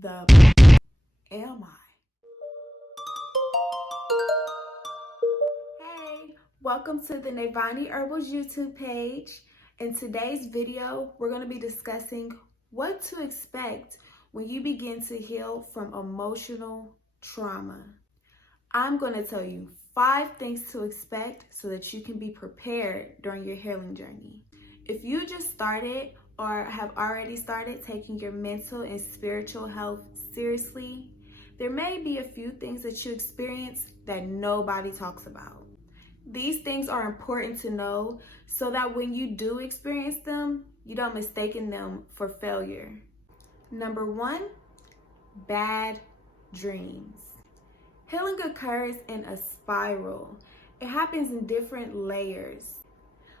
the am I? Hey, welcome to the Navoniherbals YouTube page. In today's video, we're going to be discussing what to expect when you begin to heal from emotional trauma. I'm going to tell you 5 things to expect so that you can be prepared during your healing journey. If you just started or have already started taking your mental and spiritual health seriously, there may be a few things that you experience that nobody talks about. These things are important to know so that when you do experience them, you don't mistake them for failure. Number 1, bad dreams. Healing occurs in a spiral. It happens in different layers.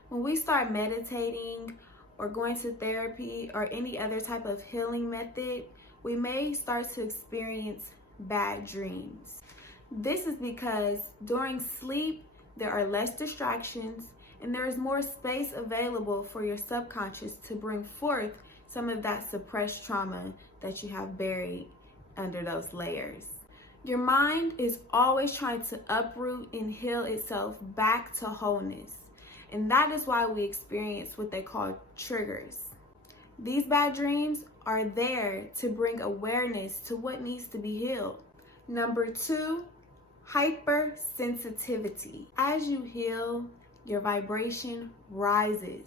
When we start meditating or going to therapy or any other type of healing method, we may start to experience bad dreams. This is because during sleep, there are less distractions and there is more space available for your subconscious to bring forth some of that suppressed trauma that you have buried under those layers. Your mind is always trying to uproot and heal itself back to wholeness. And that is why we experience what they call triggers. These bad dreams are there to bring awareness to what needs to be healed. Number 2, hypersensitivity. As you heal, your vibration rises.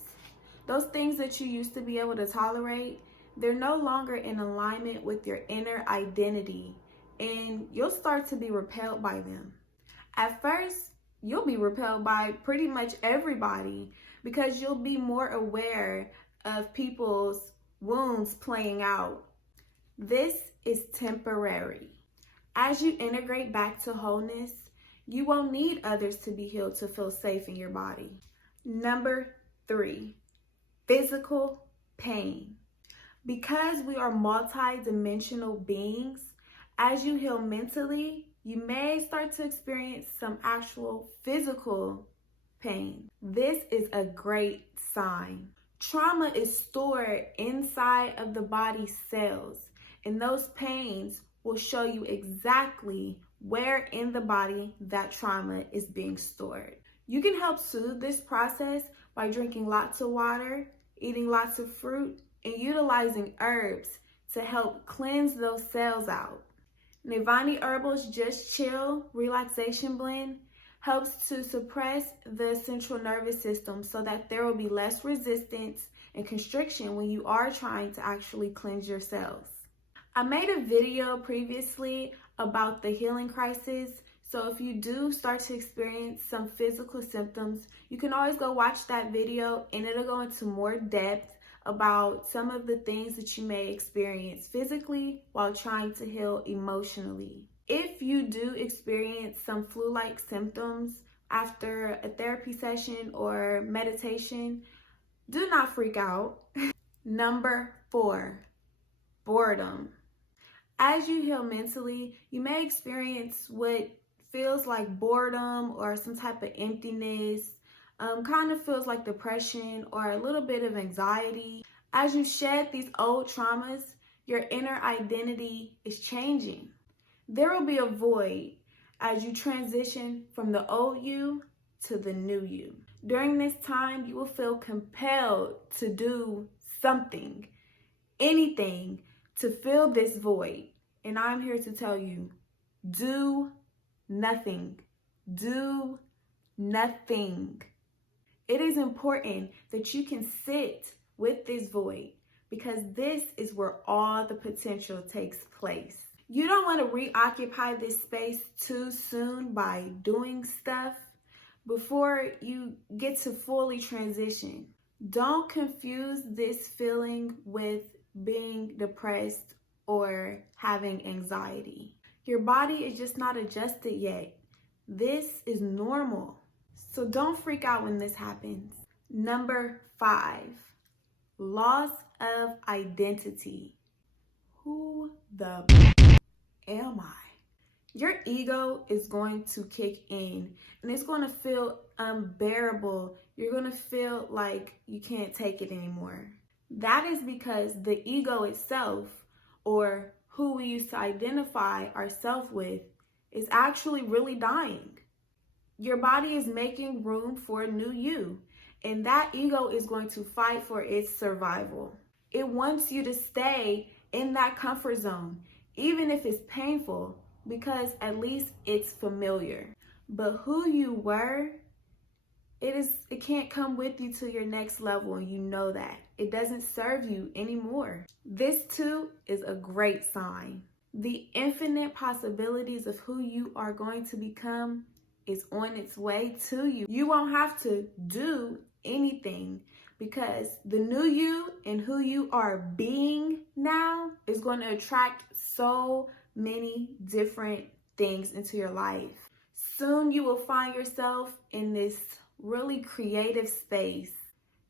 Those things that you used to be able to tolerate, they're no longer in alignment with your inner identity, and you'll start to be repelled by them. At first, you'll be repelled by pretty much everybody because you'll be more aware of people's wounds playing out. This is temporary. As you integrate back to wholeness, you won't need others to be healed to feel safe in your body. Number 3, physical pain. Because we are multi-dimensional beings, as you heal mentally, you may start to experience some actual physical pain. This is a great sign. Trauma is stored inside of the body's cells, and those pains will show you exactly where in the body that trauma is being stored. You can help soothe this process by drinking lots of water, eating lots of fruit, and utilizing herbs to help cleanse those cells out. Navoniherbals Just Chill Relaxation Blend helps to suppress the central nervous system so that there will be less resistance and constriction when you are trying to actually cleanse your cells. I made a video previously about the healing crisis, so if you do start to experience some physical symptoms, you can always go watch that video and it'll go into more depth about some of the things that you may experience physically while trying to heal emotionally. If you do experience some flu-like symptoms after a therapy session or meditation, do not freak out. Number 4, boredom. As you heal mentally, you may experience what feels like boredom or some type of emptiness, kind of feels like depression or a little bit of anxiety. As you shed these old traumas, your inner identity is changing. There will be a void as you transition from the old you to the new you. During this time, you will feel compelled to do something, anything, to fill this void. And I'm here to tell you, do nothing. Do nothing. It is important that you can sit with this void because this is where all the potential takes place. You don't want to reoccupy this space too soon by doing stuff before you get to fully transition. Don't confuse this feeling with being depressed or having anxiety. Your body is just not adjusted yet. This is normal. So don't freak out when this happens. Number 5, loss of identity. Who the am I? Your ego is going to kick in and it's going to feel unbearable. You're going to feel like you can't take it anymore. That is because the ego itself, or who we used to identify ourselves with, is actually really dying. Your body is making room for a new you, and that ego is going to fight for its survival. It wants you to stay in that comfort zone, even if it's painful, because at least it's familiar. But who you were, it can't come with you to your next level, and you know that. It doesn't serve you anymore. This too is a great sign. The infinite possibilities of who you are going to become is on its way to you. You won't have to do anything, because the new you and who you are being now is going to attract so many different things into your life. Soon you will find yourself in this really creative space.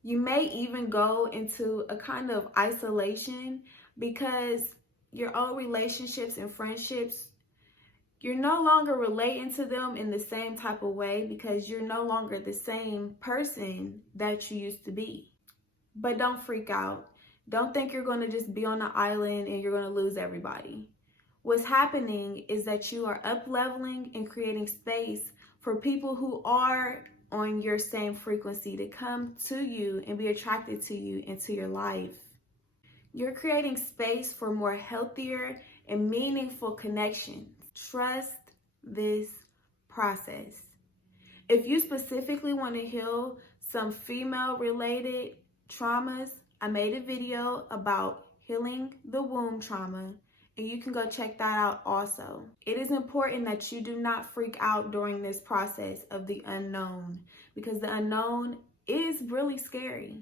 You may even go into a kind of isolation, because your old relationships and friendships, you're no longer relating to them in the same type of way, because you're no longer the same person that you used to be. But don't freak out. Don't think you're going to just be on an island and you're going to lose everybody. What's happening is that you are up-leveling and creating space for people who are on your same frequency to come to you and be attracted to you into your life. You're creating space for more healthier and meaningful connections. Trust this process. If you specifically want to heal some female-related traumas, I made a video about healing the womb trauma, and you can go check that out also. It is important that you do not freak out during this process of the unknown, because the unknown is really scary.